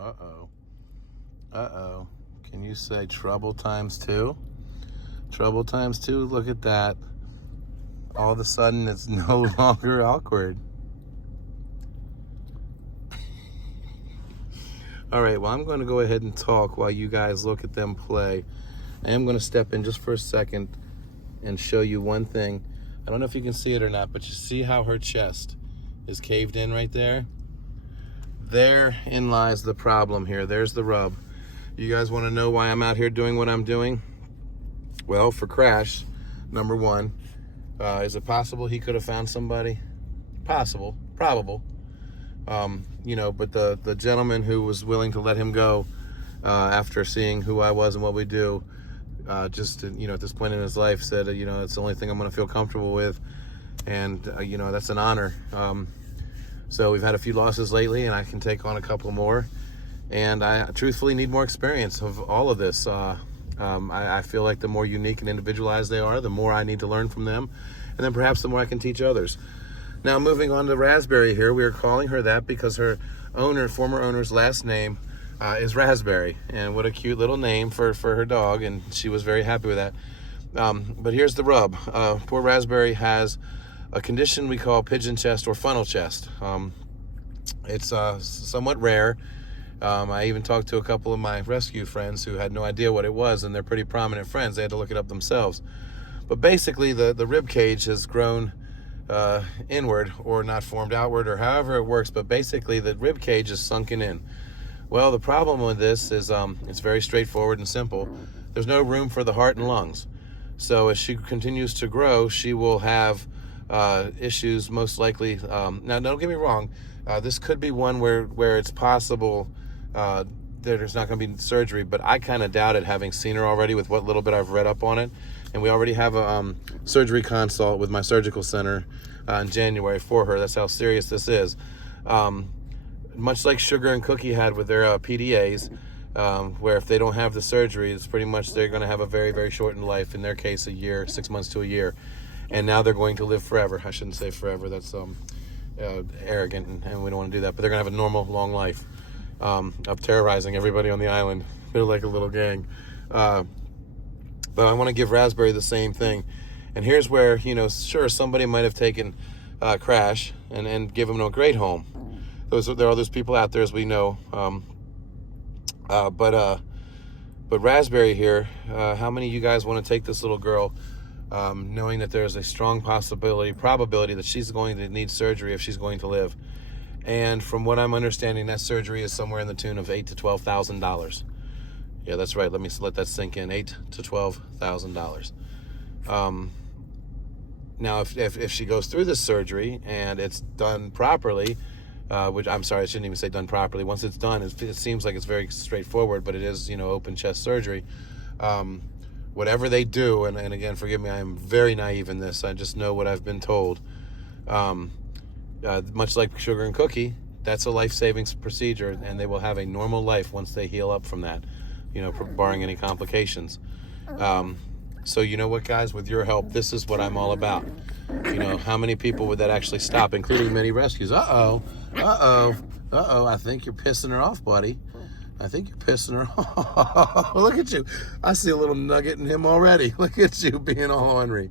Uh-oh. Uh-oh. Can you say trouble times two? Trouble times two, look at that. All of a sudden, it's no longer awkward. All right, well, I'm going to go ahead and talk while you guys look at them play. I am going to step in just for a second and show you one thing. I don't know if you can see it or not, but you see how her chest is caved in right there? Therein lies the problem here. There's the rub. You guys want to know why I'm out here doing what I'm doing? Well, for Krash, number one, is it possible he could have found somebody? Possible, probable. But the gentleman who was willing to let him go after seeing who I was and what we do, at this point in his life said, it's the only thing I'm going to feel comfortable with. And, that's an honor. So we've had a few losses lately, and I can take on a couple more. And I truthfully need more experience of all of this. I feel like the more unique and individualized they are, the more I need to learn from them. And then perhaps the more I can teach others. Now, moving on to Raspberry here, we are calling her that because her former owner's last name is Raspberry. And what a cute little name for her dog, and she was very happy with that. But here's the rub. Poor Raspberry has a condition we call pigeon chest or funnel chest. It's somewhat rare. I even talked to a couple of my rescue friends who had no idea what it was, and they're pretty prominent friends. They had to look it up themselves. But basically, the rib cage has grown inward or not formed outward or however it works, but basically the rib cage is sunken in. Well, the problem with this is it's very straightforward and simple. There's no room for the heart and lungs. So as she continues to grow, she will have issues most likely. Now, don't get me wrong. This could be one where it's possible there's not going to be surgery, but I kind of doubt it, having seen her already with what little bit I've read up on it. And we already have a surgery consult with my surgical center in January for her. That's how serious this is. Much like Sugar and Cookie had with their PDAs, where if they don't have the surgery, it's pretty much they're going to have a very, very shortened life. In their case, a year, 6 months to a year. And now they're going to live forever. I shouldn't say forever. That's arrogant, and we don't want to do that. But they're going to have a normal, long life of terrorizing everybody on the island. They're like a little gang. But I want to give Raspberry the same thing. And here's where, sure, somebody might have taken Krash and given him a great home. There are those people out there, as we know. But Raspberry here, how many of you guys want to take this little girl, knowing that there's a strong probability that she's going to need surgery if she's going to live? And from what I'm understanding, that surgery is somewhere in the tune of $8,000 to $12,000. Yeah, that's right. Let me let that sink in. $8,000 to $12,000. Now, if she goes through this surgery and it's done properly, which I'm sorry, I shouldn't even say done properly. Once it's done, it seems like it's very straightforward, but it is, open chest surgery. Whatever they do, and again, forgive me, I am very naive in this. I just know what I've been told. Much like Sugar and Cookie, that's a life-saving procedure, and they will have a normal life once they heal up from that, barring any complications. So you know what, guys, with your help, this is what I'm all about. How many people would that actually stop, including many rescues? I think you're pissing her off, buddy. I think you're pissing her off. Look at you. I see a little nugget in him already. Look at you being all ornery.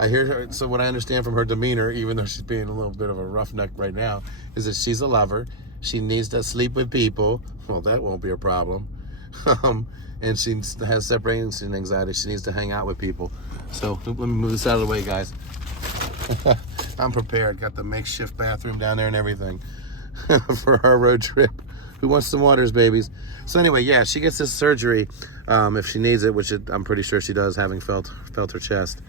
I hear her, so what I understand from her demeanor, even though she's being a little bit of a roughneck right now, is that she's a lover. She needs to sleep with people. Well, that won't be a problem. And she has separation anxiety. She needs to hang out with people. So let me move this out of the way, guys. I'm prepared. Got the makeshift bathroom down there and everything for our road trip. Who wants some waters, babies? So anyway, yeah, she gets this surgery if she needs it, which I'm pretty sure she does, having felt her chest.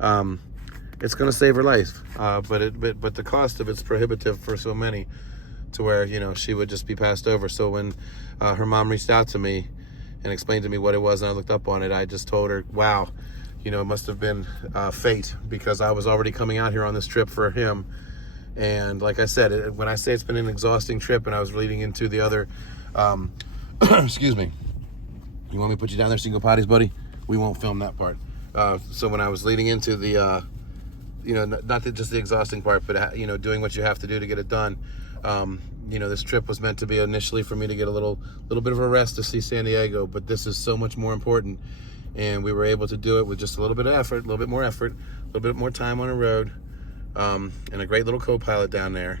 It's going to save her life, but the cost of it's prohibitive for so many, to where she would just be passed over. So when her mom reached out to me and explained to me what it was, and I looked up on it, I just told her, wow, it must have been fate, because I was already coming out here on this trip for him. And like I said, when I say it's been an exhausting trip, and I was leading into the other, excuse me, you want me to put you down there so you can go potties, buddy? We won't film that part. So when I was leading into the, not just the exhausting part, but doing what you have to do to get it done, you know, this trip was meant to be initially for me to get a little bit of a rest to see San Diego, but this is so much more important. And we were able to do it with just a little bit of effort, a little bit more effort, a little bit more time on the road, and a great little co-pilot down there,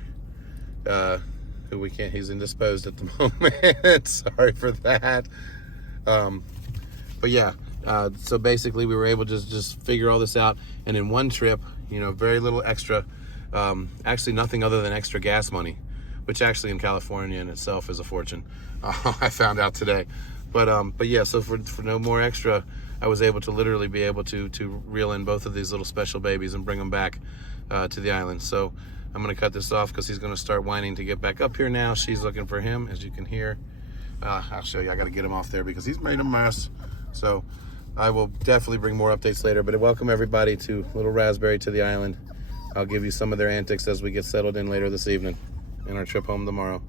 who he's indisposed at the moment. Sorry for that. But yeah, so basically we were able to just figure all this out. And in one trip, you know, very little extra, actually nothing other than extra gas money, which actually in California in itself is a fortune. I found out today. But yeah, so for no more extra, I was able to literally be able to reel in both of these little special babies and bring them back to the island. So I'm gonna cut this off because he's gonna start whining to get back up here now. She's looking for him, as you can hear. I'll show you, I gotta get him off there because he's made a mess. So I will definitely bring more updates later, but welcome everybody to little Raspberry to the island. I'll give you some of their antics as we get settled in later this evening and our trip home tomorrow.